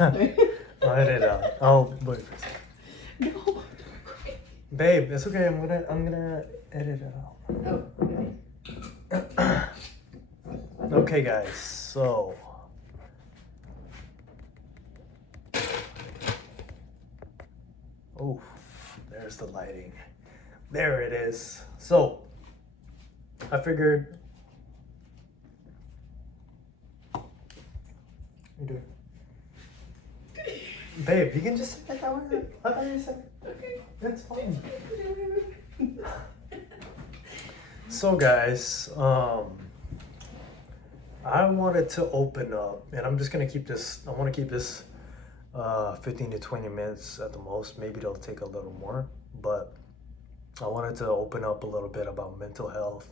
I'll edit it out. I'll wait for a second. No. Babe, it's okay. I'm gonna edit it out. Oh, okay. Okay, guys. So. Oh, there's the lighting. There it is. So, I figured. You do it. Babe, you can just sit like that way. I thought you said. Okay. That's fine. So, guys, I wanted to open up, and I'm just gonna keep this. I want to keep this 15 to 20 minutes at the most. Maybe it'll take a little more, but I wanted to open up a little bit about mental health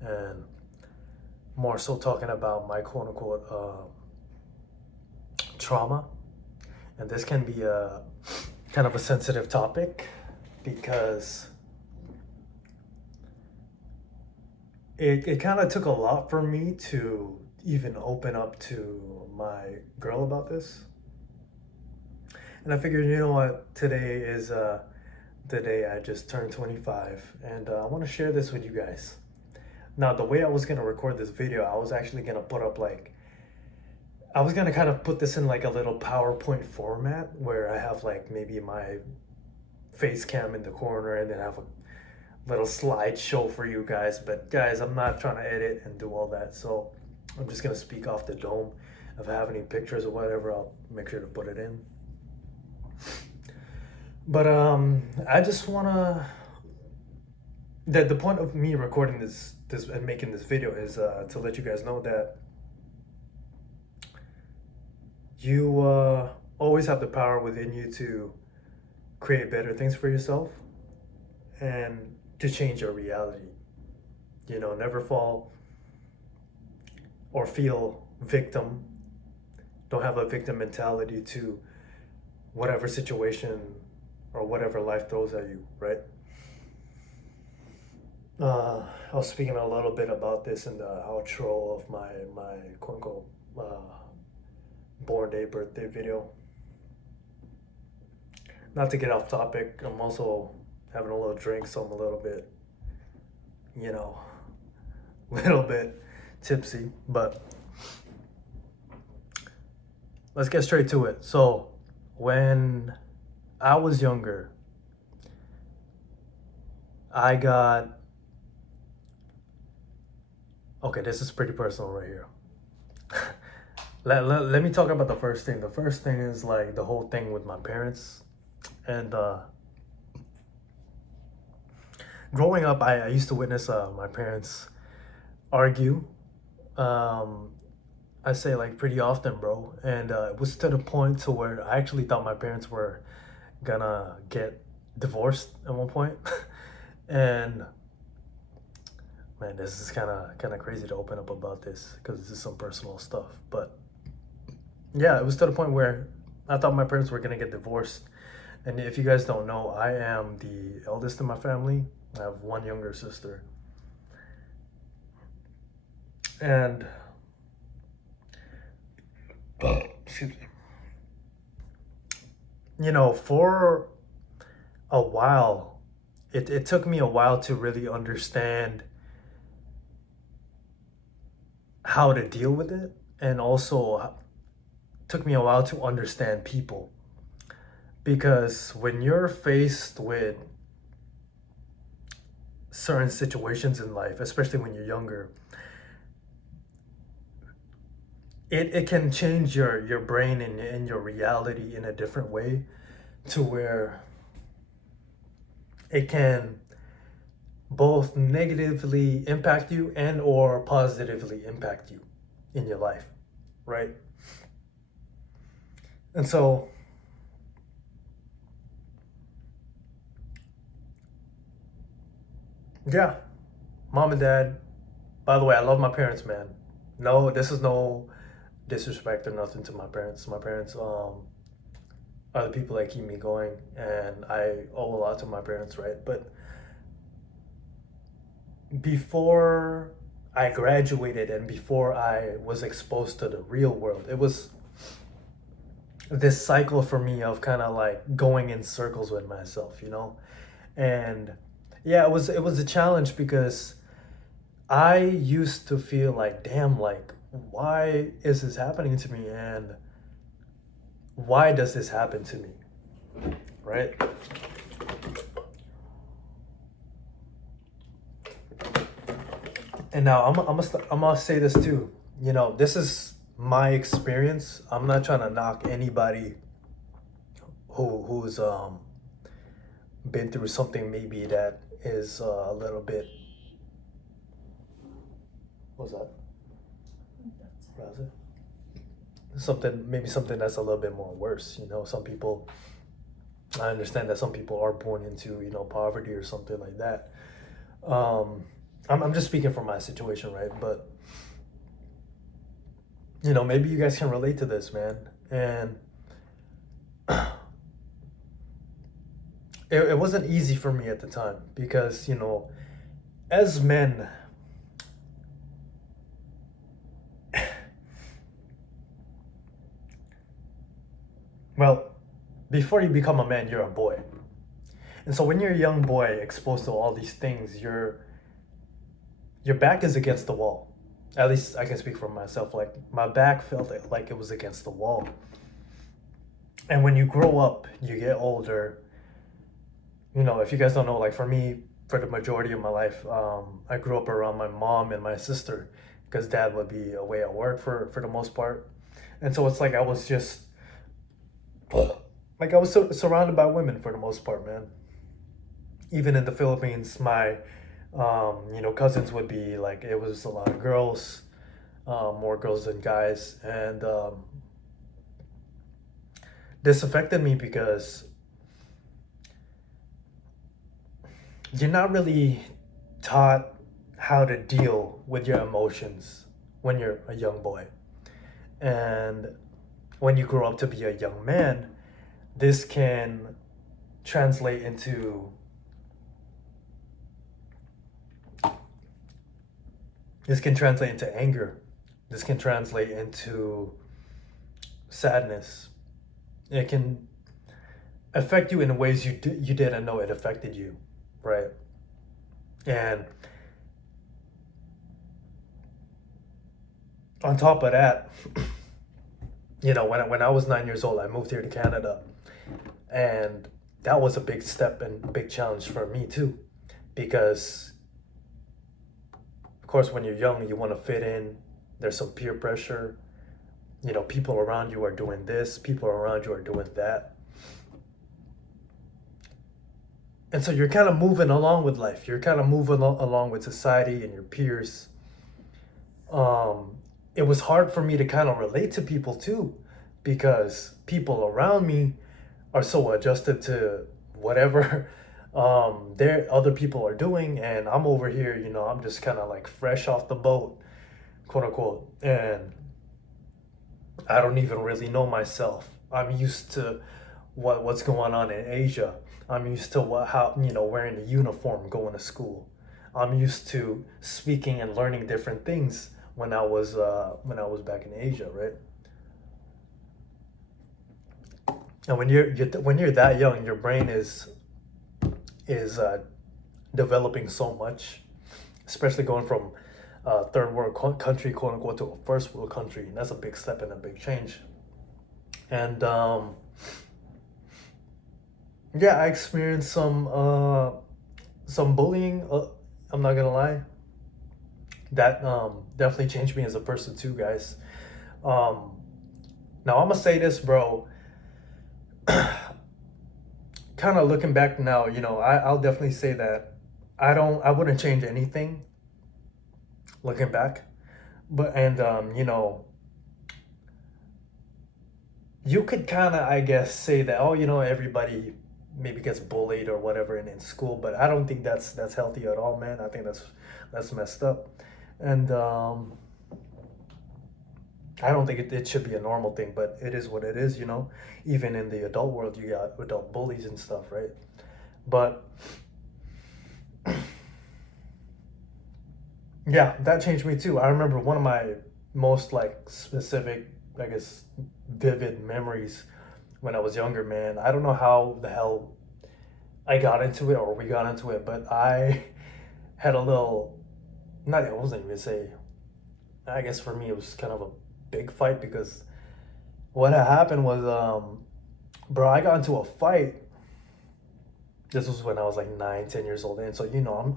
and more so talking about my quote unquote trauma. And this can be a kind of a sensitive topic because it kind of took a lot for me to even open up to my girl about this. And I figured, you know what, today is the day I just turned 25, and I want to share this with you guys. Now, the way I was gonna record this video, I was actually gonna put up I was gonna kind of put this in like a little PowerPoint format where I have like maybe my face cam in the corner and then have a little slideshow for you guys. But guys, I'm not trying to edit and do all that, so I'm just gonna speak off the dome. If I have any pictures or whatever, I'll make sure to put it in. But I just wanna. The point of me recording this and making this video is to let you guys know that you always have the power within you to create better things for yourself and to change your reality. You know, never fall or feel victim. Don't have a victim mentality to whatever situation or whatever life throws at you, right? I was speaking a little bit about this in the outro of my quote unquote born day birthday video. Not to get off topic, I'm also having a little drink, so I'm a little bit, you know, little bit tipsy, but let's get straight to it. So, when I was younger, I got. Okay, this is pretty personal right here. Let me talk about the first thing. The first thing is like the whole thing with my parents. And growing up, I used to witness my parents argue. I say like pretty often, bro. And it was to the point to where I actually thought my parents were gonna get divorced at one point. And man, this is kind of crazy to open up about this because this is some personal stuff. But yeah, it was to the point where I thought my parents were gonna get divorced. And if you guys don't know, I am the eldest in my family. I have one younger sister. And excuse me. You know, for a while, it took me a while to really understand how to deal with it, and also took me a while to understand people, because when you're faced with certain situations in life, especially when you're younger, it can change your brain and your reality in a different way, to where it can both negatively impact you and or positively impact you in your life, right? And so yeah, mom and dad, by the way, I love my parents, man. No, this is no disrespect or nothing to my parents. My parents are the people that keep me going, and I owe a lot to my parents, right? But before I graduated and before I was exposed to the real world, it was this cycle for me of kind of like going in circles with myself, and yeah, it was a challenge because I used to feel like, damn, like, why is this happening to me, and why does this happen to me, right? And now I'm gonna say this too. This is my experience. I'm not trying to knock anybody who's been through something maybe that is a little bit. What's that? What was it? Something that's a little bit more worse. Some people. I understand that some people are born into poverty or something like that. I'm just speaking from my situation, right? But maybe you guys can relate to this, man. And it wasn't easy for me at the time because as men, well, before you become a man, you're a boy. And so when you're a young boy exposed to all these things, your back is against the wall. At least I can speak for myself. Like my back felt like it was against the wall. And when you grow up, you get older. If you guys don't know, like for me, for the majority of my life, I grew up around my mom and my sister because dad would be away at work for the most part. And so it's like I was just like I was surrounded by women for the most part, man. Even in the Philippines, my cousins would be like, it was a lot of girls, more girls than guys, and this affected me because you're not really taught how to deal with your emotions when you're a young boy, and when you grow up to be a young man, this can translate into anger. This can translate into sadness. It can affect you in ways you didn't know it affected you, right? And on top of that, when I was 9 years old, I moved here to Canada, and that was a big step and big challenge for me too, because of course when you're young you want to fit in. There's some peer pressure. People around you are doing this, people around you are doing that, and so you're kind of moving along with life. You're kind of moving along with society and your peers. It was hard for me to kind of relate to people too, because people around me are so adjusted to whatever their other people are doing, and I'm over here. I'm just kind of like fresh off the boat, quote unquote, and I don't even really know myself. I'm used to what's going on in Asia. I'm used to how wearing a uniform, going to school. I'm used to speaking and learning different things when I was back in Asia, right? And when you're that young, your brain is developing so much, especially going from third world country, quote unquote, to a first world country. And that's a big step and a big change. And yeah, I experienced some bullying. I'm not gonna lie. That definitely changed me as a person too, guys. Um, Now I'm gonna say this, bro. Kind of looking back now, I'll definitely say that I wouldn't change anything looking back. But and you could kind of, I guess, say that, oh, everybody maybe gets bullied or whatever in school, but I don't think that's healthy at all, man. I think that's messed up, and I don't think it should be a normal thing, but it is what it is. Even in the adult world, you got adult bullies and stuff, right? But yeah, that changed me too. I remember one of my most like specific, I guess, vivid memories when I was younger, man. I don't know how the hell I got into it or we got into it, but I had a little, not, I wasn't even say, I guess for me it was kind of a big fight because what had happened was, bro, I got into a fight. This was when I was like 9, 10 years old. And so,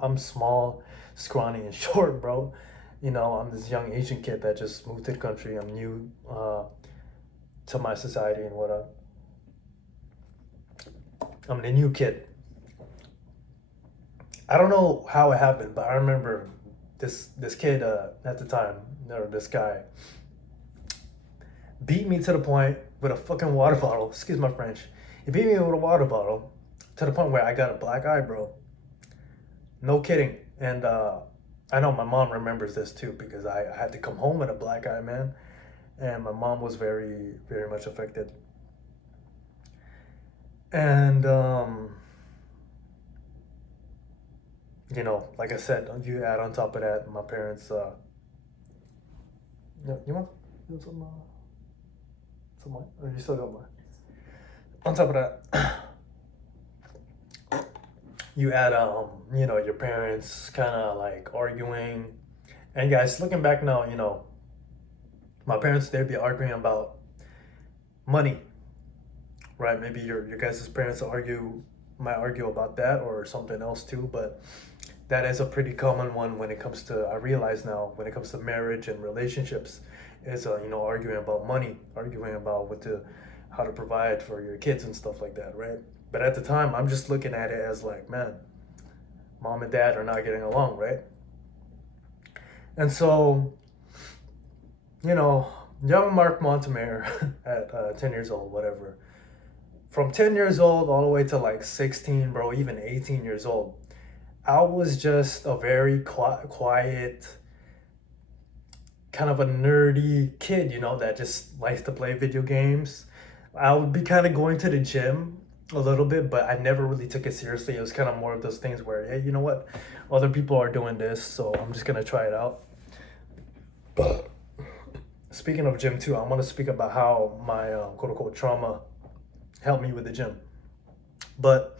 I'm small, scrawny, and short, bro. I'm this young Asian kid that just moved to the country. I'm new to my society and whatnot. I'm the new kid. I don't know how it happened, but I remember this kid at the time, or this guy, beat me to the point with a fucking water bottle. Excuse my French. He beat me with a water bottle to the point where I got a black eye, bro. No kidding. And I know my mom remembers this too because I had to come home with a black eye, man. And my mom was very, very much affected. And, like I said, you add on top of that, my parents, you want some more? Or you still got more? On top of that, you add, your parents kind of like arguing. And guys, looking back now, my parents, they'd be arguing about money, right? Maybe your guys' parents might argue about that or something else too, but that is a pretty common one when it comes to, I realize now, when it comes to marriage and relationships, is, arguing about money, arguing about how to provide for your kids and stuff like that, right? But at the time, I'm just looking at it as like, man, mom and dad are not getting along, right? And so, young Mark Montemare at 10 years old, whatever. From 10 years old all the way to like 16, bro, even 18 years old, I was just a very quiet, kind of a nerdy kid, that just likes to play video games. I would be kind of going to the gym a little bit, but I never really took it seriously. It was kind of more of those things where, hey, you know what? Other people are doing this, so I'm just going to try it out. But speaking of gym too, I want to speak about how my quote unquote trauma helped me with the gym. But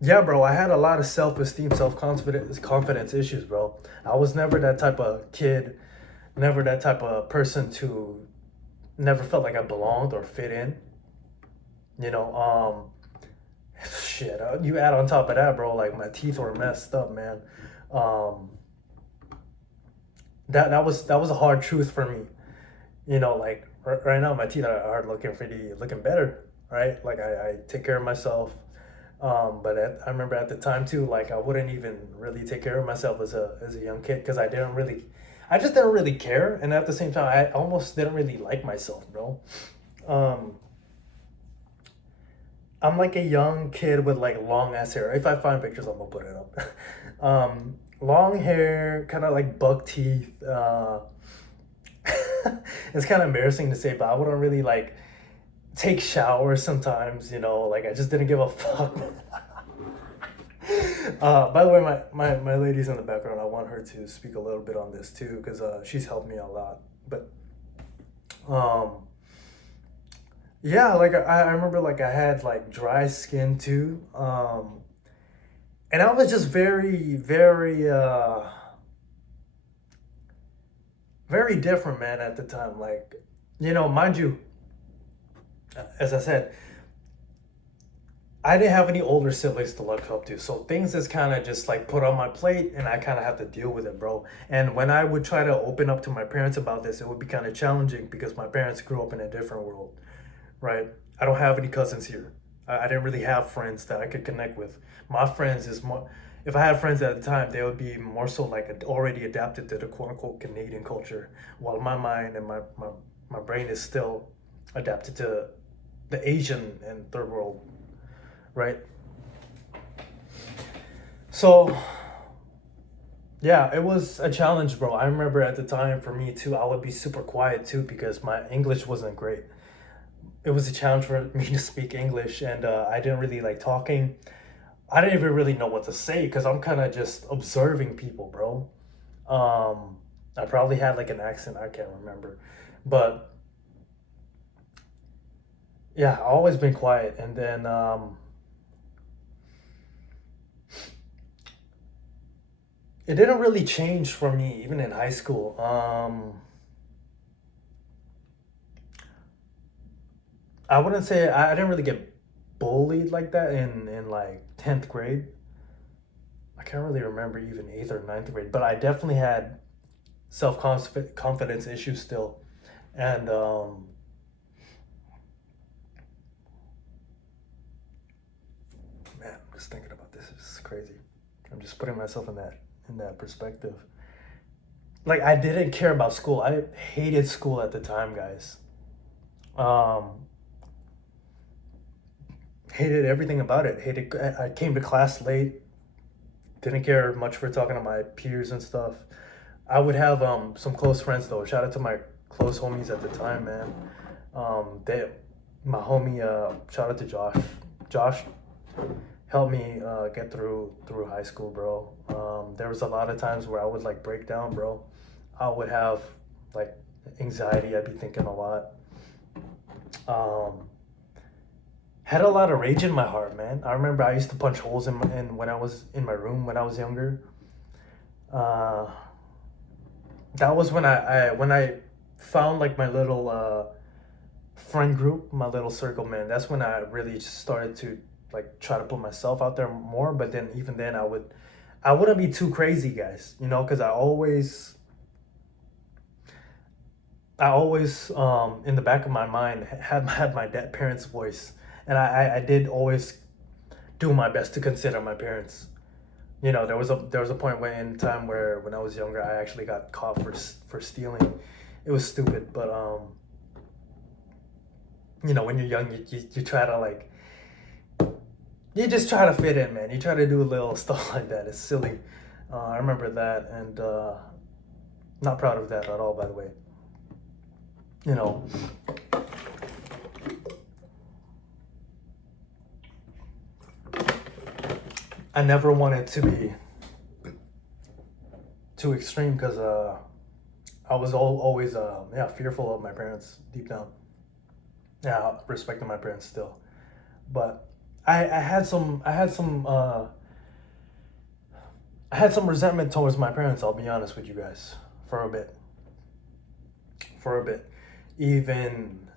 yeah, bro, I had a lot of self-esteem, confidence issues, bro. I was never that type of kid, never that type of person to never felt like I belonged or fit in. Shit, you add on top of that, bro, like my teeth were messed up, man. That was a hard truth for me. Like right now my teeth are looking better, right? Like I take care of myself. But I remember at the time too, like I wouldn't even really take care of myself as a young kid because I just didn't really care, and at the same time, I almost didn't really like myself, bro. Um, I'm like a young kid with like long ass hair. If I find pictures, I'm gonna put it up. Long hair, kind of like buck teeth. It's kind of embarrassing to say, but I wouldn't really like take showers sometimes. Like I just didn't give a fuck. By the way, my lady's in the background. I want her to speak a little bit on this too because she's helped me a lot. But yeah, like I remember like I had like dry skin too, and I was just very very very different, man, at the time. Like, mind you, as I said, I didn't have any older siblings to look up to, so things is kind of just like put on my plate, and I kind of have to deal with it, bro. And when I would try to open up to my parents about this, it would be kind of challenging because my parents grew up in a different world, right? I don't have any cousins here. I didn't really have friends that I could connect with. My friends is more. If I had friends at the time, they would be more so like already adapted to the quote unquote Canadian culture, while my mind and my brain is still adapted to the Asian and third world, right? So yeah, it was a challenge, bro. I remember at the time for me too, I would be super quiet too because my English wasn't great. It was a challenge for me to speak English, and I didn't really like talking. I didn't even really know what to say because I'm kind of just observing people, bro. I probably had like an accent, I can't remember, but yeah, I've always been quiet. And then it didn't really change for me even in high school. I wouldn't say I didn't really get bullied like that in like 10th grade. I can't really remember even 8th or ninth grade, but I definitely had self confidence issues still. And man, I'm just thinking about this. It's crazy. I'm just putting myself in that perspective. Like I didn't care about school. I hated school at the time, guys. Um, Hated everything about it. Hated. I came to class late. Didn't care much for talking to my peers and stuff. I would have some close friends though. Shout out to my close homies at the time, man. They, my homie, shout out to Josh. Josh helped me get through high school, bro. There was a lot of times where I would like break down, bro. I would have like anxiety. I'd be thinking a lot. Um, had a lot of rage in my heart, man. I remember I used to punch holes in when I was in my room when I was younger. Uh, that was when I found like my little friend group, my little circle, man. That's when I really started to like try to put myself out there more. But then even then, I wouldn't be too crazy, guys. You know, because I always in the back of my mind had my dad parents' voice, and I did always do my best to consider my parents. You know, there was a point when in time where when I was younger, I actually got caught for stealing. It was stupid, but you know, when you're young, you try to like you just try to fit in, man. You try to do little stuff like that. It's silly. I remember that, and not proud of that at all, by the way. You know, I never wanted to be too extreme because I was always yeah, fearful of my parents deep down. Yeah, respecting my parents still, but I had some resentment towards my parents. I'll be honest with you guys for a bit, for a bit. Even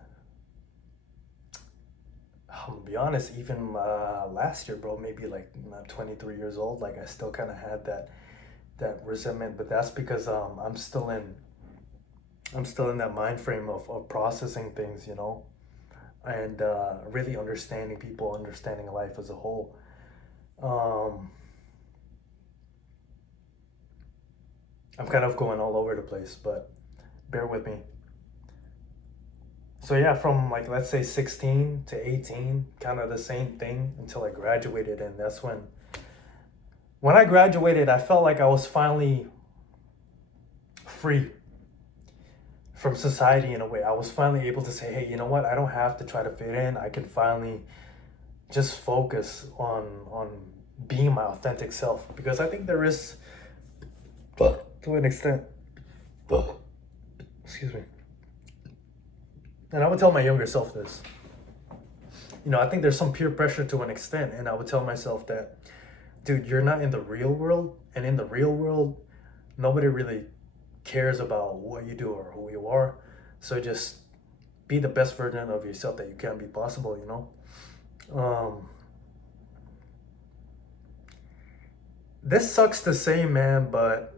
I'm gonna be honest, even last year, bro, maybe like I'm 23 years old. Like I still kind of had that resentment, but that's because I'm still in that mind frame of processing things, you know, and really understanding people, understanding life as a whole. Um, I'm kind of going all over the place, but bear with me. So yeah, from like let's say 16 to 18, kind of the same thing until I graduated, and that's when I graduated, I felt like I was finally free from society in a way. I was finally able to say, hey, you know what? I don't have to try to fit in. I can finally just focus on being my authentic self because I think there is to an extent. Excuse me. And I would tell my younger self this. You know, I think there's some peer pressure to an extent, and I would tell myself that, dude, you're not in the real world, and in the real world, nobody really cares about what you do or who you are. So just be the best version of yourself that you can be possible, you know? This sucks to say, man, but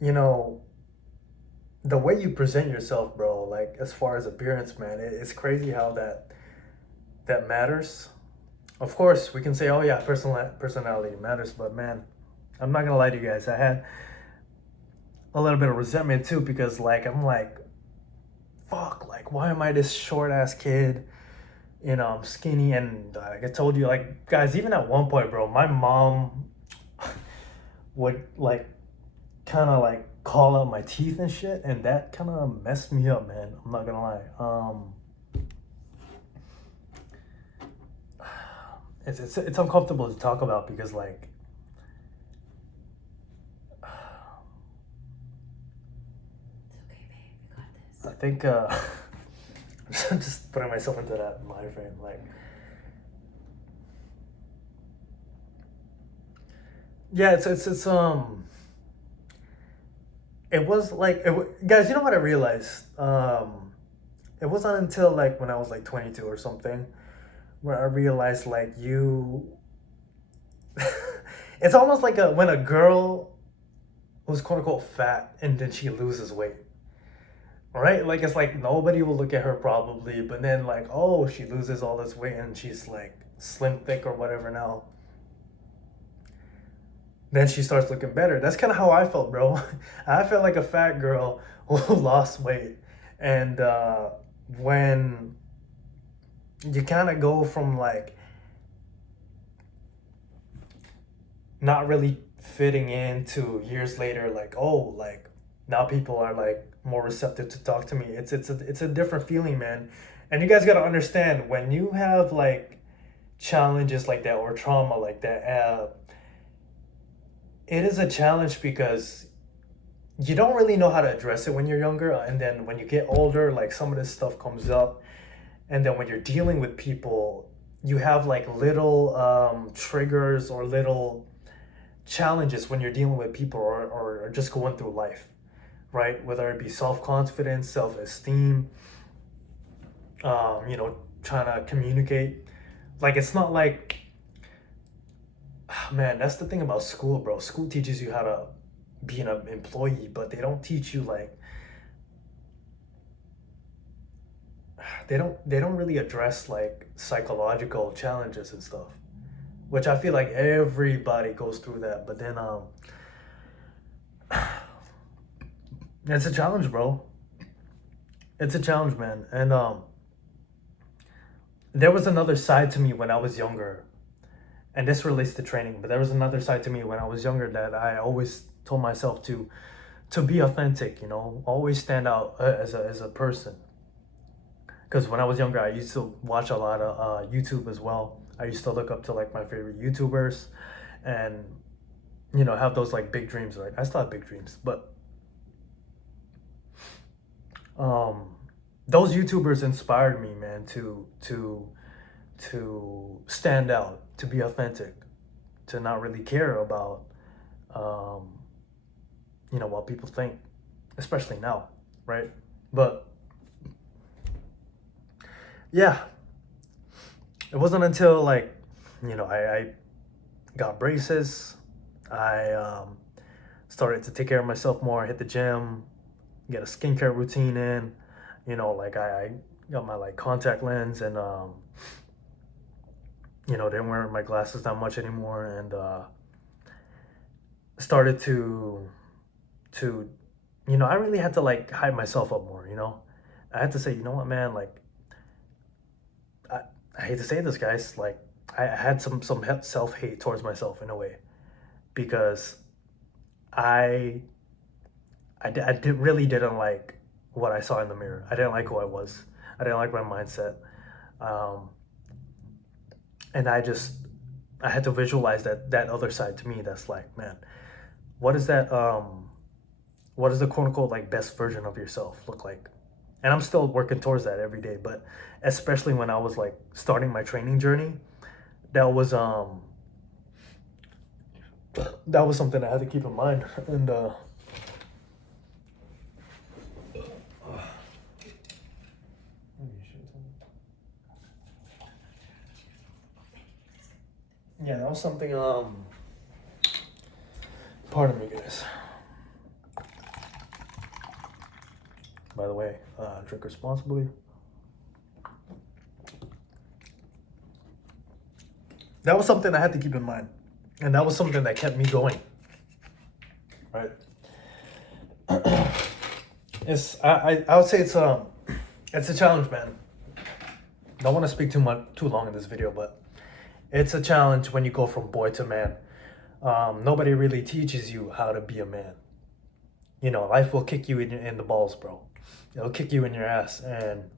you know, the way you present yourself, bro, like as far as appearance, man, it's crazy how that matters. Of course, we can say, oh yeah, personality matters, but man, I'm not gonna lie to you guys. I had a little bit of resentment too because like I'm like, fuck, like why am I this short ass kid? You know, I'm skinny and like I told you, like guys, even at one point, bro, my mom would like kind of like call out my teeth and shit, and that kind of messed me up, man. I'm not gonna lie. It's uncomfortable to talk about because like I think I'm just putting myself into that mind frame. Like, yeah, it was like guys. You know what I realized? It wasn't until like when I was like 22 or something where I realized like you. It's almost like when a girl who's quote unquote fat and then she loses weight, right? Like it's like nobody will look at her probably, but then like oh she loses all this weight and she's like slim thick or whatever now. Then she starts looking better. That's kind of how I felt, bro. I felt like a fat girl who lost weight, and when you kind of go from like not really fitting in to years later, like oh like now people are like more receptive to talk to me. It's a different feeling, man. And you guys gotta understand when you have like challenges like that or trauma like that. It is a challenge because you don't really know how to address it when you're younger, and then when you get older like some of this stuff comes up, and then when you're dealing with people you have like little triggers or little challenges when you're dealing with people or just going through life, right? Whether it be self-confidence, self-esteem, trying to communicate. Like it's not like man, that's the thing about school, bro. School teaches you how to be an employee, but they don't teach you like they don't really address like psychological challenges and stuff, which I feel like everybody goes through that. But then it's a challenge, bro. It's a challenge, man. And there was another side to me when I was younger, and this relates to training. But there was another side to me when I was younger that I always told myself to be authentic. You know, always stand out as a person. Because when I was younger, I used to watch a lot of YouTube as well. I used to look up to like my favorite YouTubers, and have those like big dreams. Right, I still have big dreams, but those YouTubers inspired me, man, to stand out, to be authentic, to not really care about what people think, especially now, right? But yeah, it wasn't until like I got braces, I started to take care of myself more, hit the gym, get a skincare routine in, like I got my like contact lens, and didn't wear my glasses that much anymore, and started to I really had to like hype myself up more. I had to say, you know what, man, like I, I hate to say this, guys, like I had some self-hate towards myself in a way, because I really didn't like what I saw in the mirror. I didn't like who I was. I didn't like my mindset. Um, and I had to visualize that other side to me that's like, man, what is that what does the quote unquote like best version of yourself look like? And I'm still working towards that every day, but especially when I was like starting my training journey, that was something I had to keep in mind. And yeah, that was something pardon me, guys. By the way, drink responsibly. That was something I had to keep in mind, and that was something that kept me going. Right? I would say it's a challenge, man. Don't want to speak too long in this video, but it's a challenge when you go from boy to man. Nobody really teaches you how to be a man. Life will kick you in the balls, bro. It'll kick you in your ass, and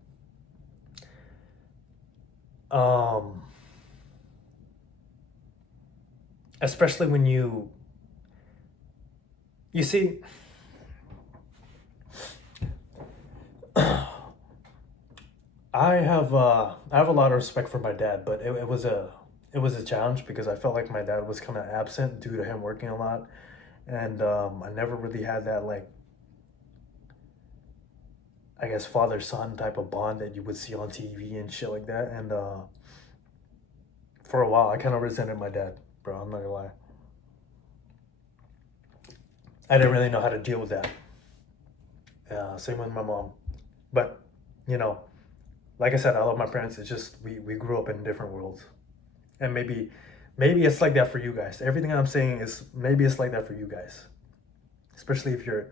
especially when you see I have a lot of respect for my dad, but it was a challenge because I felt like my dad was kind of absent due to him working a lot, and I never really had that, like, I guess, father son type of bond that you would see on TV and shit like that. And for a while, I kind of resented my dad, bro. I'm not gonna lie. I didn't really know how to deal with that. Same with my mom, but you know, like I said, I love my parents. It's just we grew up in different worlds, and maybe it's like that for you guys. Everything I'm saying is maybe it's like that for you guys, especially if you're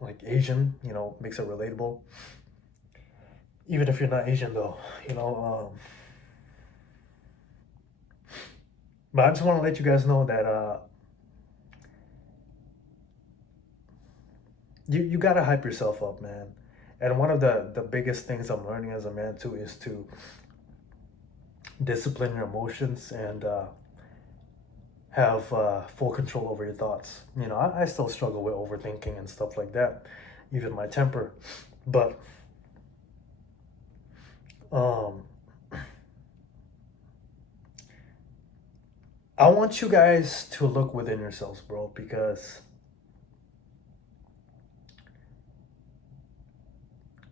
like Asian. You know, makes it relatable. Even if you're not Asian, though, you know. But I just want to let you guys know that you gotta hype yourself up, man. And one of the biggest things I'm learning as a man too is to discipline your emotions and have full control over your thoughts. You know, I still struggle with overthinking and stuff like that, even my temper. But um, I want you guys to look within yourselves, bro, because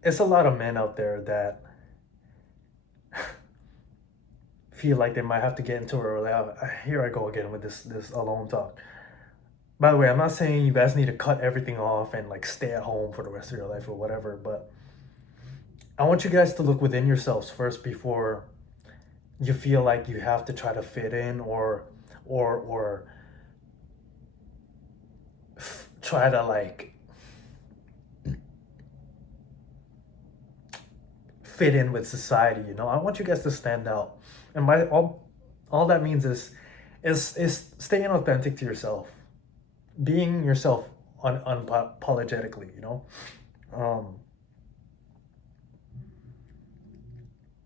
it's a lot of men out there that feel like they might have to get into a relationship. Here I go again with this alone talk. By the way, I'm not saying you guys need to cut everything off and like stay at home for the rest of your life or whatever, but I want you guys to look within yourselves first before you feel like you have to try to fit in or try to like fit in with society. You know, I want you guys to stand out, and by all that means is staying authentic to yourself, being yourself unapologetically. You know, um,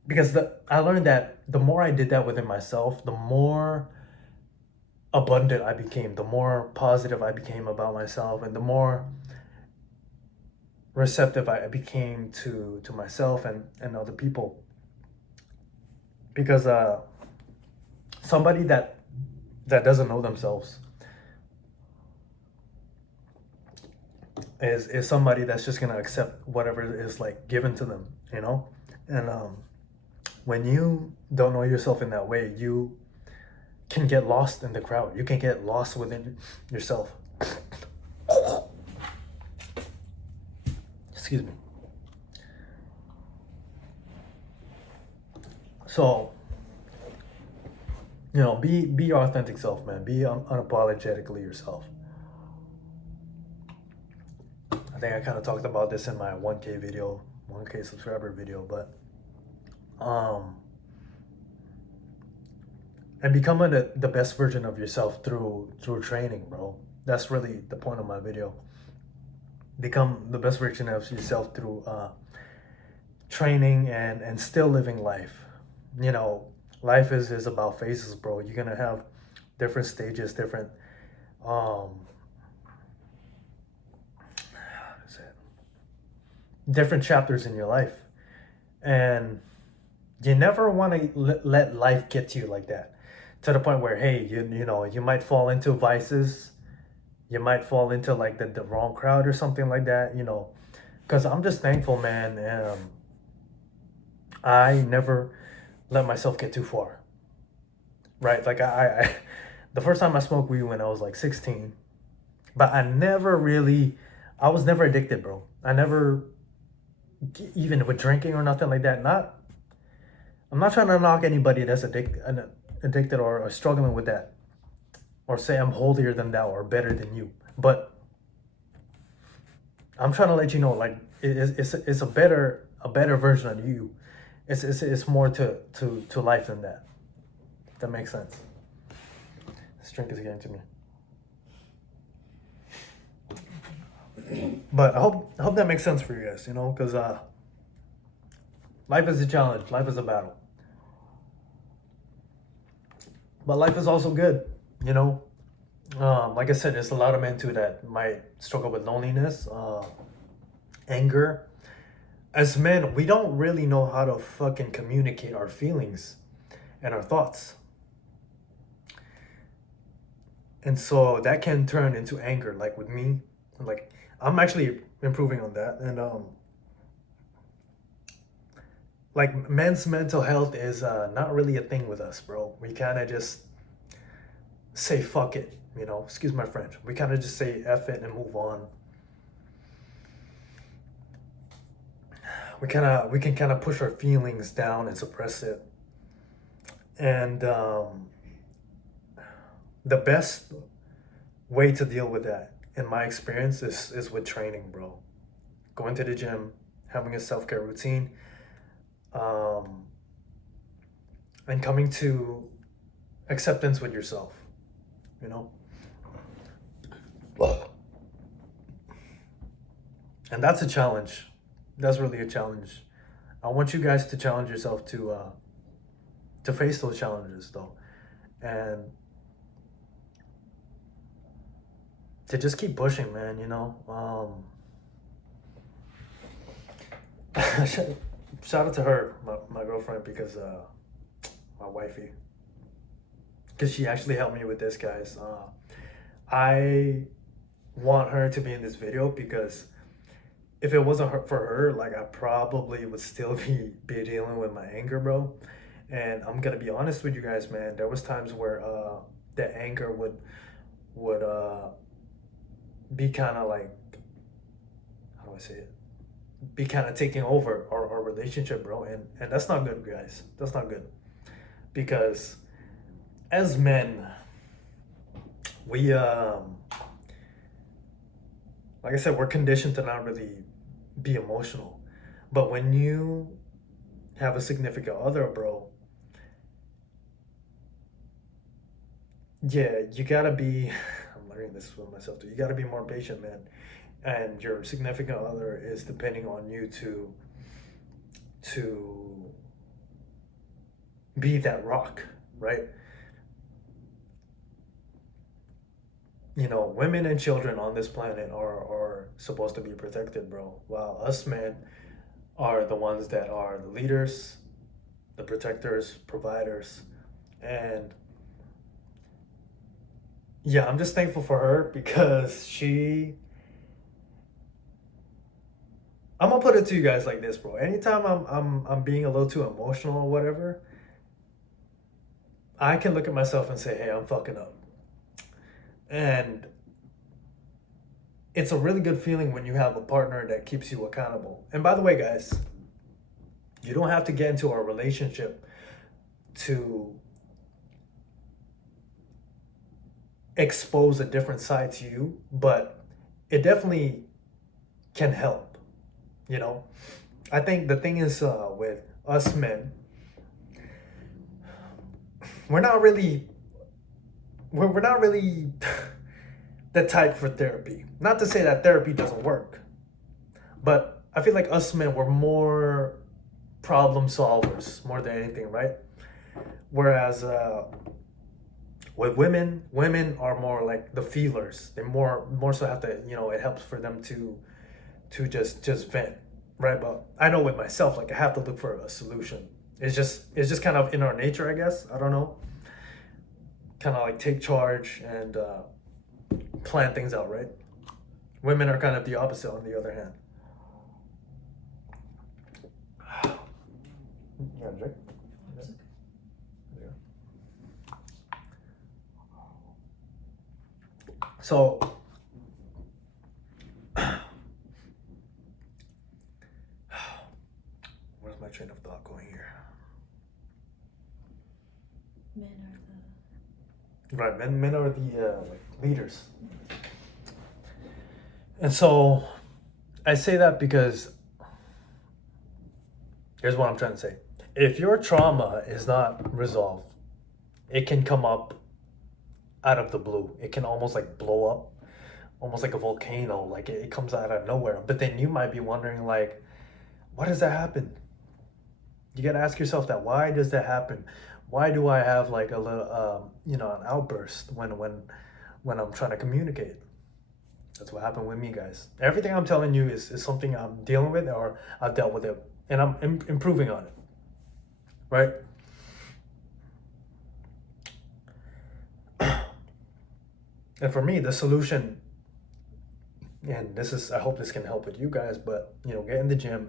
because I learned that the more I did that within myself, the more abundant I became, the more positive I became about myself, and the more receptive I became to myself and other people. Because somebody that doesn't know themselves is somebody that's just gonna accept whatever is like given to them, you know. And when you don't know yourself in that way, you can get lost in the crowd. You can get lost within yourself. Excuse me. So, you know, be your authentic self, man. Be unapologetically yourself. I think I kind of talked about this in my 1K video, 1K subscriber video, but and becoming the best version of yourself through training, bro. That's really the point of my video. Become the best version of yourself through training and still living life. You know, life is about phases, bro. You're gonna have different stages, different different chapters in your life, and you never want to let life get to you like that, to the point where, hey, you know, you might fall into vices, you might fall into like the wrong crowd or something like that, you know. Because I'm just thankful, man. I never let myself get too far, right? Like I the first time I smoked weed when I was like 16, but I was never addicted, bro. I never, even with drinking or nothing like that. I'm not trying to knock anybody that's addicted or struggling with that, or say I'm holier than thou or better than you. But I'm trying to let you know, like, it's a better version of you. It's more to life than that. If that makes sense. This drink is getting to me. But I hope that makes sense for you guys, you know, because life is a challenge, life is a battle. But life is also good, you know. Like I said, there's a lot of men too that might struggle with loneliness, anger, as men, we don't really know how to fucking communicate our feelings and our thoughts. And so that can turn into anger, like with me. Like, I'm actually improving on that. And like, men's mental health is not really a thing with us, bro. We kind of just say fuck it, you know, excuse my French. We kind of just say F it and move on. We can kind of push our feelings down and suppress it. And the best way to deal with that, in my experience, is with training, bro. Going to the gym, having a self-care routine, um, and coming to acceptance with yourself, you know? And that's a challenge. That's really a challenge. I want you guys to challenge yourself to face those challenges, though, and to just keep pushing, man. You know, shout out to her, my girlfriend, because my wifey, because she actually helped me with this, guys. I want her to be in this video because if it wasn't for her, like, I probably would still be dealing with my anger, bro. And I'm gonna be honest with you guys, man. There was times where the anger would be kind of like, how do I say it? Be kind of taking over our relationship, bro. And that's not good, guys. That's not good, because as men, we like I said, we're conditioned to not really be emotional. But when you have a significant other, bro, yeah, you gotta be. I'm learning this with myself too. You gotta be more patient, man. And your significant other is depending on you to be that rock, right? You know, women and children on this planet are supposed to be protected, bro. While us men are the ones that are the leaders, the protectors, providers. And yeah, I'm just thankful for her because I'm gonna put it to you guys like this, bro. Anytime I'm being a little too emotional or whatever, I can look at myself and say, "Hey, I'm fucking up." And it's a really good feeling when you have a partner that keeps you accountable. And by the way, guys, you don't have to get into a relationship to expose a different side to you, but it definitely can help, you know? I think the thing is, with us men, we're not really we're not really the type for therapy. Not to say that therapy doesn't work, but I feel like us men, we're more problem solvers more than anything, right? Whereas with women are more like the feelers. They more so have to, you know, it helps for them to just vent, right? But I know with myself, like, I have to look for a solution. It's just kind of in our nature, I guess. I don't know. Kind of like take charge and plan things out, right? Women are kind of the opposite, on the other hand. You got a drink? Yeah. There you go. So, where's my train of thought going here? Men are Right, men are the like leaders, and so I say that because here's what I'm trying to say: if your trauma is not resolved, it can come up out of the blue. It can almost like blow up, almost like a volcano. Like it comes out of nowhere. But then you might be wondering, like, why does that happen? You gotta ask yourself that. Why does that happen? Why do I have like a little, you know, an outburst when I'm trying to communicate? That's what happened with me, guys. Everything I'm telling you is something I'm dealing with or I've dealt with it, and I'm improving on it, right? And for me, the solution, and this is, I hope this can help with you guys, but get in the gym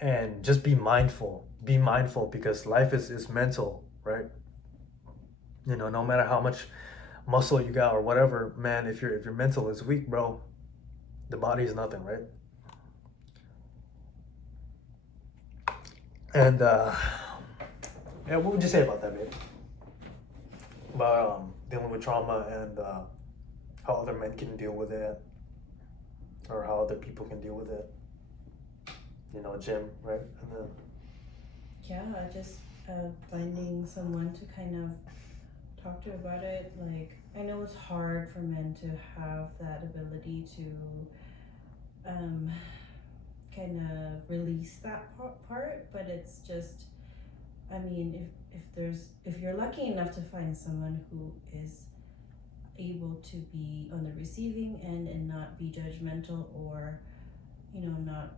and just be mindful. Be mindful because life is mental, right? No matter how much muscle you got or whatever, man, if your mental is weak, bro, the body is nothing, right? And yeah, what would you say about that, babe? About dealing with trauma and how other men can deal with it, or how other people can deal with it. Gym, right? And then Yeah, just finding someone to kind of talk to about it. Like, I know it's hard for men to have that ability to kind of release that part, but it's just, I mean, if you're lucky enough to find someone who is able to be on the receiving end and not be judgmental, or not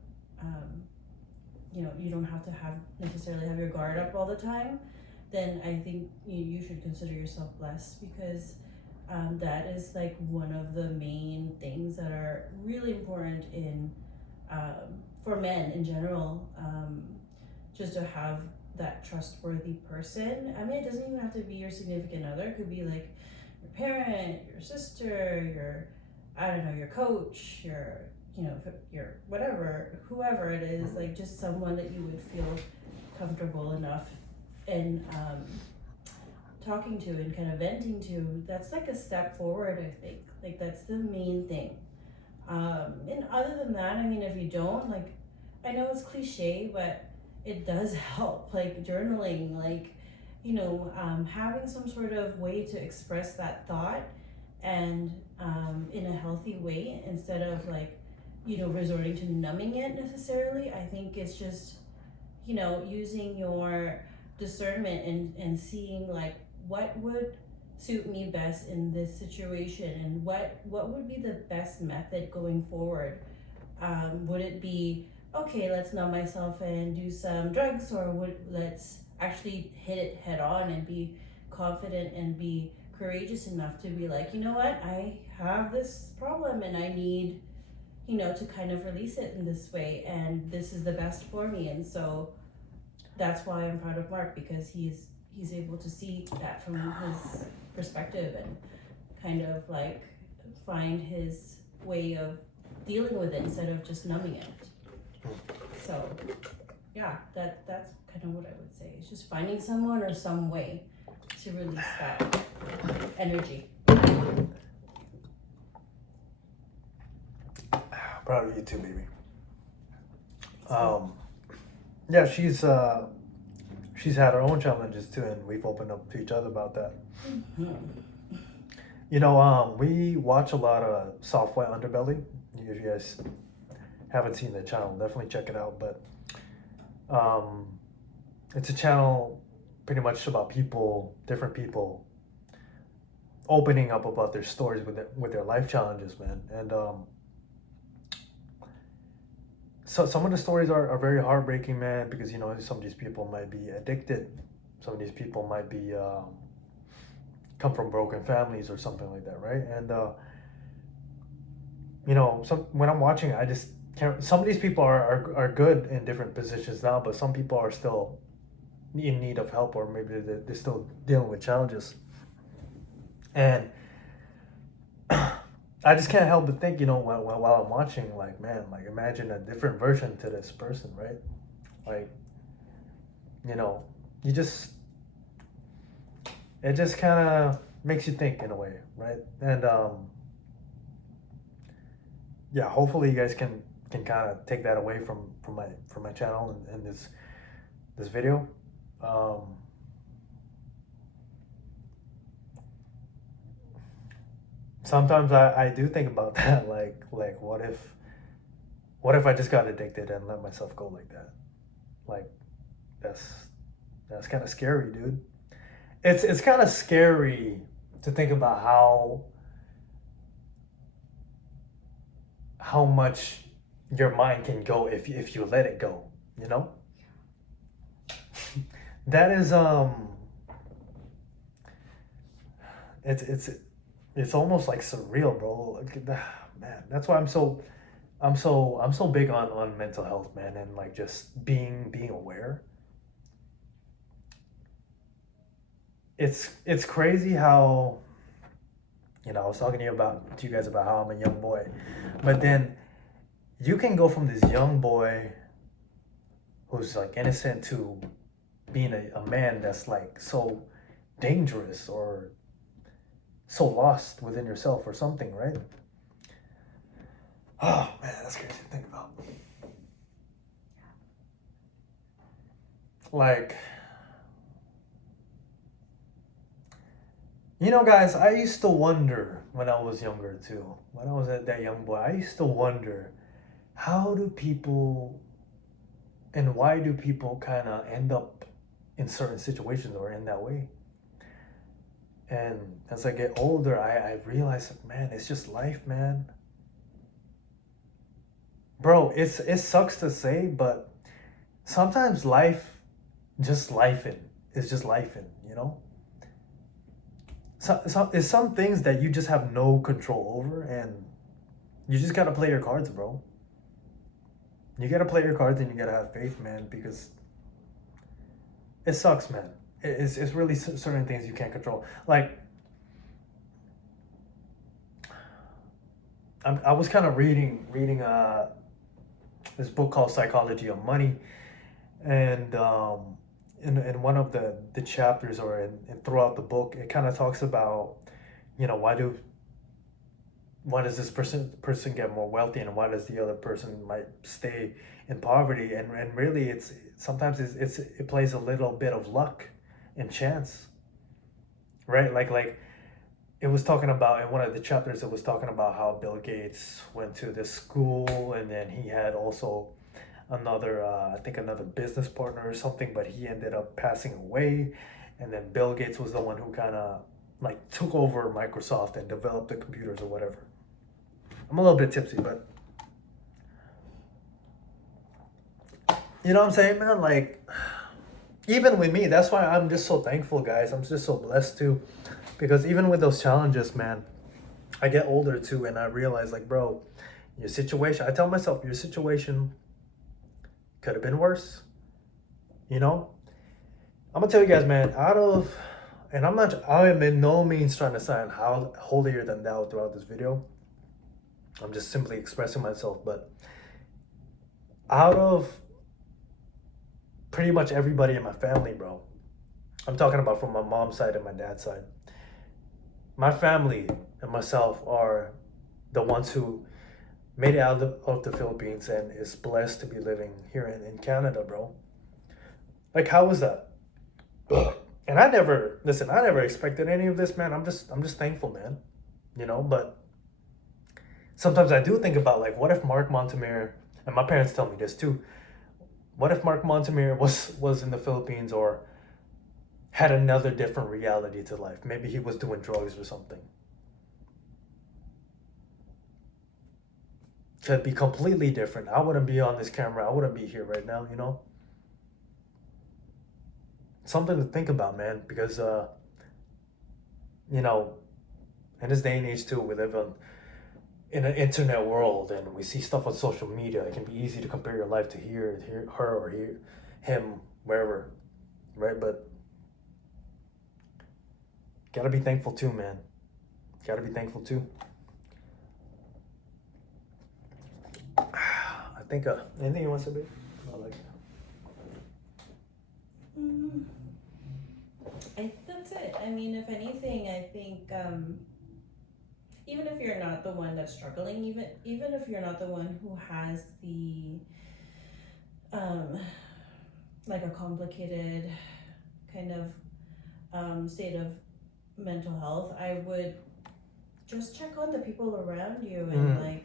you don't have to necessarily have your guard up all the time, then I think you should consider yourself blessed, because that is like one of the main things that are really important in for men in general, just to have that trustworthy person. I mean, it doesn't even have to be your significant other. It could be like your parent, your sister, your coach, your whatever, whoever it is, like just someone that you would feel comfortable enough in talking to and kind of venting to. That's like a step forward, I think. Like, that's the main thing. And other than that, I mean, if you don't, like, I know it's cliche, but it does help, like journaling, like, having some sort of way to express that thought, and in a healthy way, instead of like, resorting to numbing it necessarily. I think it's just, using your discernment and seeing like what would suit me best in this situation, and what would be the best method going forward. Would it be, okay, let's numb myself and do some drugs, or let's actually hit it head on and be confident and be courageous enough to be like, you know what, I have this problem and I need, to kind of release it in this way, and this is the best for me. And so that's why I'm proud of Mark, because he's able to see that from his perspective and kind of like find his way of dealing with it instead of just numbing it. So yeah, that's kind of what I would say. It's just finding someone or some way to release that energy. proud of you too, baby. Yeah, she's had her own challenges too, and we've opened up to each other about that. We watch a lot of Soft White Underbelly. If you guys haven't seen the channel, definitely check it out. But it's a channel pretty much about different people opening up about their stories with their life challenges, man. And so some of the stories are very heartbreaking, man, because some of these people might be addicted, some of these people might be come from broken families or something like that, right? And when I'm watching, I just can't. Some of these people are good in different positions now, but some people are still in need of help, or maybe they're still dealing with challenges. And I just can't help but think, while I'm watching, like, man, like, imagine a different version to this person, right? Like, it just kind of makes you think in a way, right? And yeah, hopefully you guys can kind of take that away from my channel and this video. Sometimes I do think about that, like what if I just got addicted and let myself go like that? Like, that's kind of scary, dude. It's kind of scary to think about how how much your mind can go if you let it go, you know? That is it's almost like surreal, bro. Man, that's why I'm so big on mental health, man, and like just being aware. It's crazy how, you know, I was talking to you guys about how I'm a young boy, but then you can go from this young boy who's like innocent to being a man that's like so dangerous or so lost within yourself or something, right? Oh man, that's crazy to think about. Like, you know, guys, I used to wonder when I was younger too. When I was that young boy, I used to wonder how do people and why do people kind of end up in certain situations or in that way? And as I get older, I realize that, man, it's just life, man. Bro, it sucks to say, but sometimes life just lifing is just lifing, you know? It's some things that you just have no control over, and you just gotta play your cards, bro. You gotta play your cards and you gotta have faith, man, because it sucks, man. It's really certain things you can't control. Like, I was kind of reading this book called Psychology of Money, and in one of the chapters or in throughout the book, it kind of talks about, you know, why does this person get more wealthy and why does the other person might stay in poverty, and really it's sometimes it plays a little bit of luck and chance, right? Like it was talking about in one of the chapters, it was talking about how Bill Gates went to this school and then he had also another I think another business partner or something, but he ended up passing away, and then Bill Gates was the one who kind of like took over Microsoft and developed the computers or whatever. I'm a little bit tipsy, but you know what I'm saying, man? Like, even with me, that's why I'm just so thankful, guys. I'm just so blessed too, because even with those challenges, man, I get older too, and I realize, like, bro, your situation, I tell myself, your situation could have been worse, you know? I'm gonna tell you guys, man, and I am in no means trying to sound holier than thou throughout this video. I'm just simply expressing myself, but out of pretty much everybody in my family, bro, I'm talking about from my mom's side and my dad's side, my family and myself are the ones who made it out of the Philippines and is blessed to be living here in Canada, bro. Like, how was that? And I never expected any of this, man. I'm just thankful, man. You know, but sometimes I do think about, like, what if Mark Montemir, and my parents tell me this too, what if Mark Montemir was in the Philippines or had another different reality to life? Maybe he was doing drugs or something. Could be completely different. I wouldn't be on this camera. I wouldn't be here right now, you know? Something to think about, man, because, you know, in this day and age too, we live in an internet world and we see stuff on social media. It can be easy to compare your life to her or him, wherever, right? But gotta be thankful too, man. Gotta be thankful too. I think anything you want to say, babe? I think that's it. I mean, if anything, I think even if you're not the one that's struggling, even if you're not the one who has the like a complicated kind of state of mental health, I would just check on the people around you and like,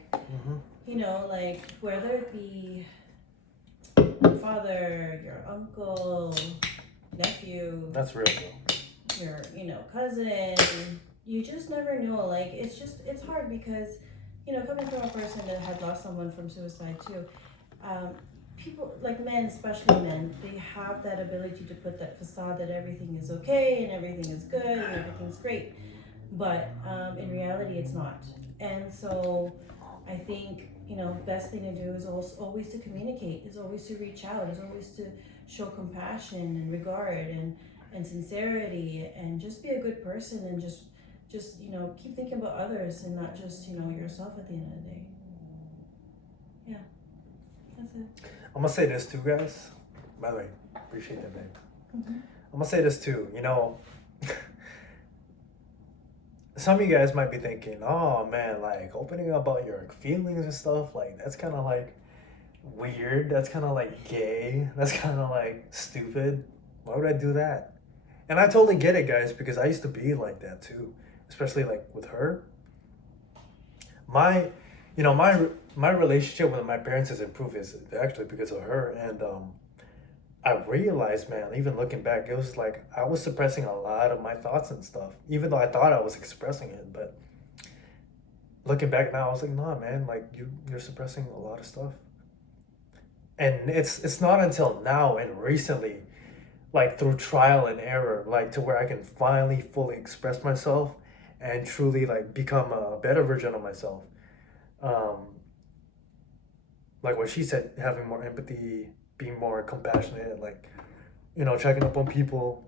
you know, like whether it be your father, your uncle, nephew, That's real, bro. your, you know, cousin. You just never know. Like, it's hard because, coming from a person that had lost someone from suicide too, people like men, especially men, they have that ability to put that facade that everything is okay and everything is good and everything's great, but in reality, it's not. And so, I think best thing to do is also always to communicate, is always to reach out, is always to show compassion and regard and sincerity, and just be a good person, and just keep thinking about others and not just yourself at the end of the day. Yeah, that's it. I'm gonna say this too, guys. By the way, appreciate that, babe. Mm-hmm. I'm gonna say this too. Some of you guys might be thinking, "Oh man, like opening up about your feelings and stuff, like that's kind of like weird. That's kind of like gay. That's kind of like stupid. Why would I do that?" And I totally get it, guys, because I used to be like that too, especially like with her. My, my relationship with my parents has improved is actually because of her, and I realized, man, even looking back, it was like I was suppressing a lot of my thoughts and stuff, even though I thought I was expressing it. But looking back now, I was like, nah, man, like you're suppressing a lot of stuff. And it's not until now and recently, like through trial and error, like to where I can finally fully express myself and truly like become a better version of myself. Um, like what she said, having more empathy, being more compassionate, like checking up on people,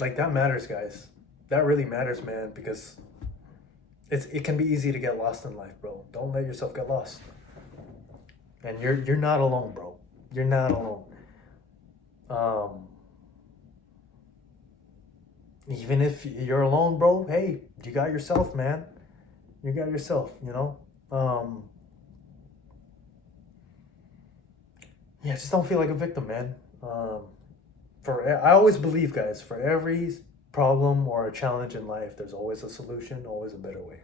like that matters, guys. That really matters, man, because it can be easy to get lost in life, bro. Don't let yourself get lost. And you're not alone, bro. You're not alone. Even if you're alone, bro, hey, you got yourself, man. You got yourself. Yeah, just don't feel like a victim, man. I always believe, guys, for every problem or a challenge in life, there's always a solution, always a better way.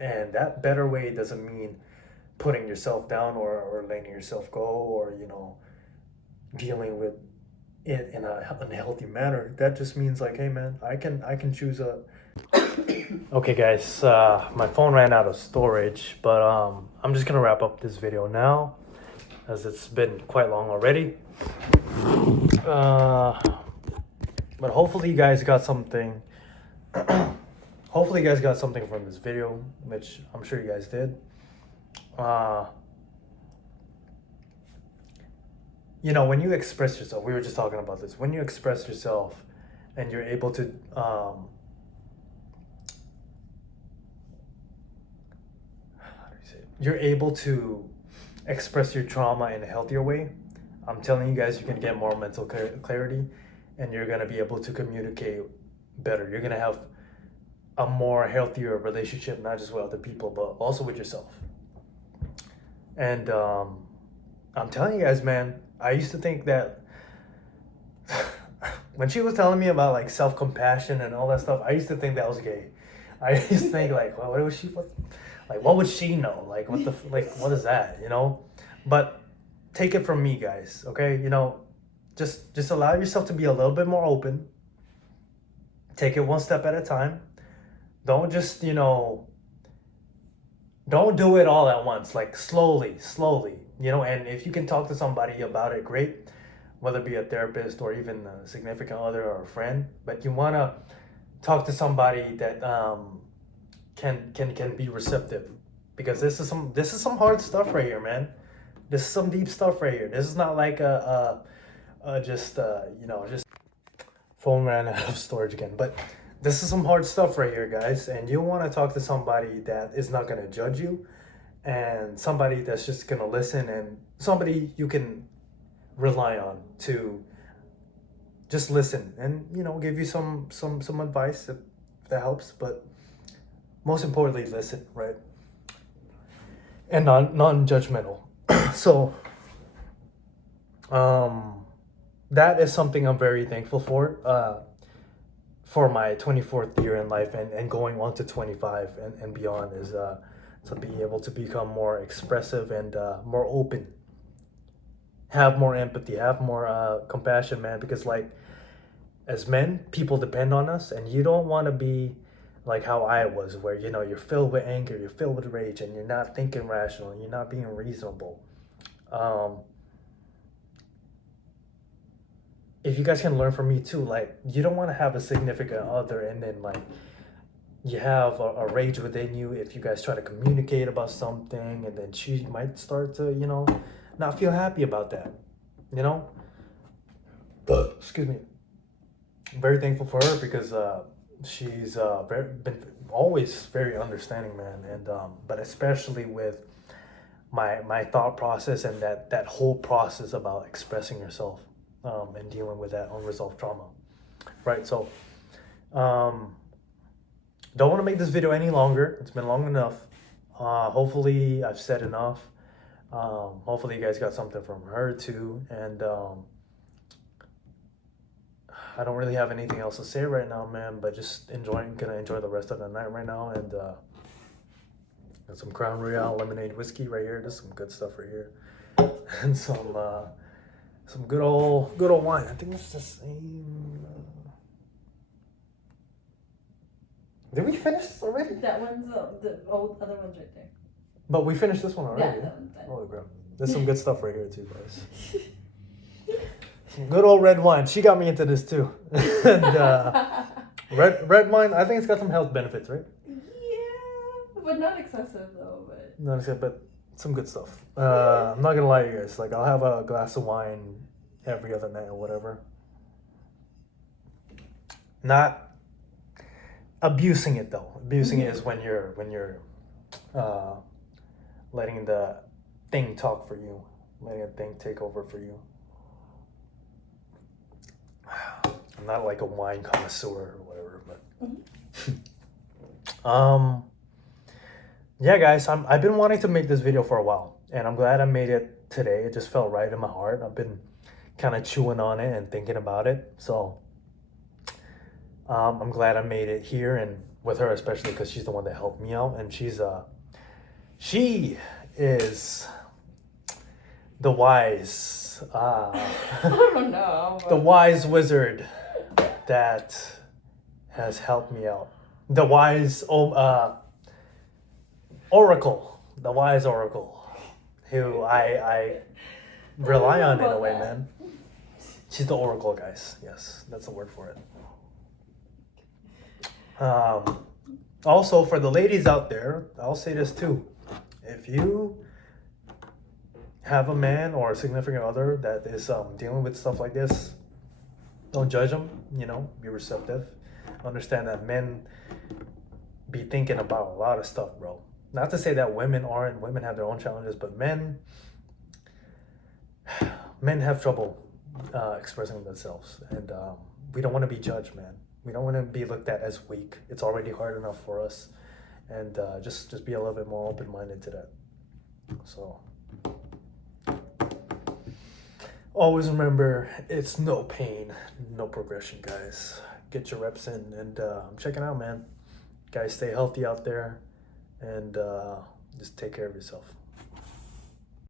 And that better way doesn't mean putting yourself down or letting yourself go, or dealing with it in a unhealthy manner. That just means like, hey, man, I can choose a. Okay, guys, my phone ran out of storage, but I'm just gonna wrap up this video now, as it's been quite long already. But hopefully you guys got something. Hopefully you guys got something from this video, which I'm sure you guys did. When you express yourself, we were just talking about this. When you express yourself, and you're able to how do you say it? You're able to express your trauma in a healthier way. I'm telling you guys, you can get more mental clarity, and you're gonna be able to communicate better. You're gonna have a more healthier relationship, not just with other people, but also with yourself. And I'm telling you guys, man, I used to think that when she was telling me about like self-compassion and all that stuff, I used to think that was gay. I used to think like, well, what would she know? Like, what is that? But take it from me, guys. Okay, just allow yourself to be a little bit more open. Take it one step at a time. Don't just don't do it all at once. Like slowly. And if you can talk to somebody about it, great. Whether it be a therapist or even a significant other or a friend, but you want to talk to somebody that can be receptive, because this is some hard stuff right here, man. This is some deep stuff right here. This is not like just phone ran out of storage again, but this is some hard stuff right here, guys. And you want to talk to somebody that is not going to judge you, and somebody that's just going to listen, and somebody you can rely on to just listen and give you some advice if that helps. But most importantly, listen, right? And non-judgmental. So that is something I'm very thankful for my 24th year in life, and going on to 25 and beyond, is to be able to become more expressive and more open, have more empathy, have more compassion, man. Because like, as men, people depend on us, and you don't want to be like how I was, where you know you're filled with anger, you're filled with rage, and you're not thinking rational, you're not being reasonable. If you guys can learn from me too, like you don't want to have a significant other and then like you have a rage within you if you guys try to communicate about something and then she might start to, you know, not feel happy about that, you know. Excuse me. I'm very thankful for her because she's been always very understanding, man, and but especially with my thought process and that whole process about expressing yourself, and dealing with that unresolved trauma, right? So don't want to make this video any longer. It's been long enough. Hopefully I've said enough. Hopefully you guys got something from her too, and I don't really have anything else to say right now, man, but just gonna enjoy the rest of the night right now, and got some Crown Royal lemonade whiskey right here. There's some good stuff right here, and some good old wine. I think it's the same. Did we finish this already? That one's the old other one's right there. But we finished this one already. Yeah, that one's done. Holy crap! There's some good stuff right here too, guys. Some good old red wine. She got me into this too. And red wine. I think it's got some health benefits, right? Yeah, but not excessive though. But Not excessive, but some good stuff. I'm not gonna lie to you guys. Like I'll have a glass of wine every other night or whatever. Not abusing it though. Abusing it is when you're letting the thing talk for you, letting a thing take over for you. I'm not like a wine connoisseur or whatever, but yeah, guys, I've been wanting to make this video for a while, and I'm glad I made it today. It just felt right in my heart. I've been kind of chewing on it and thinking about it, so I'm glad I made it here, and with her especially because she's the one that helped me out, and she is the wise I don't know. the wise wizard that has helped me out. The wise oracle, the wise oracle, who I rely on in a way, man. She's the oracle, guys. Yes, that's the word for it. Also, for the ladies out there, I'll say this too. If you have a man or a significant other that is dealing with stuff like this, don't judge them, you know, be receptive. Understand that men be thinking about a lot of stuff, bro. Not to say that women have their own challenges, but men have trouble expressing themselves, and we don't want to be judged, man. We don't want to be looked at as weak. It's already hard enough for us, and just be a little bit more open-minded to that. So always remember, it's no pain, no progression, guys. Get your reps in, and I'm checking out, man. Guys, stay healthy out there, and just take care of yourself.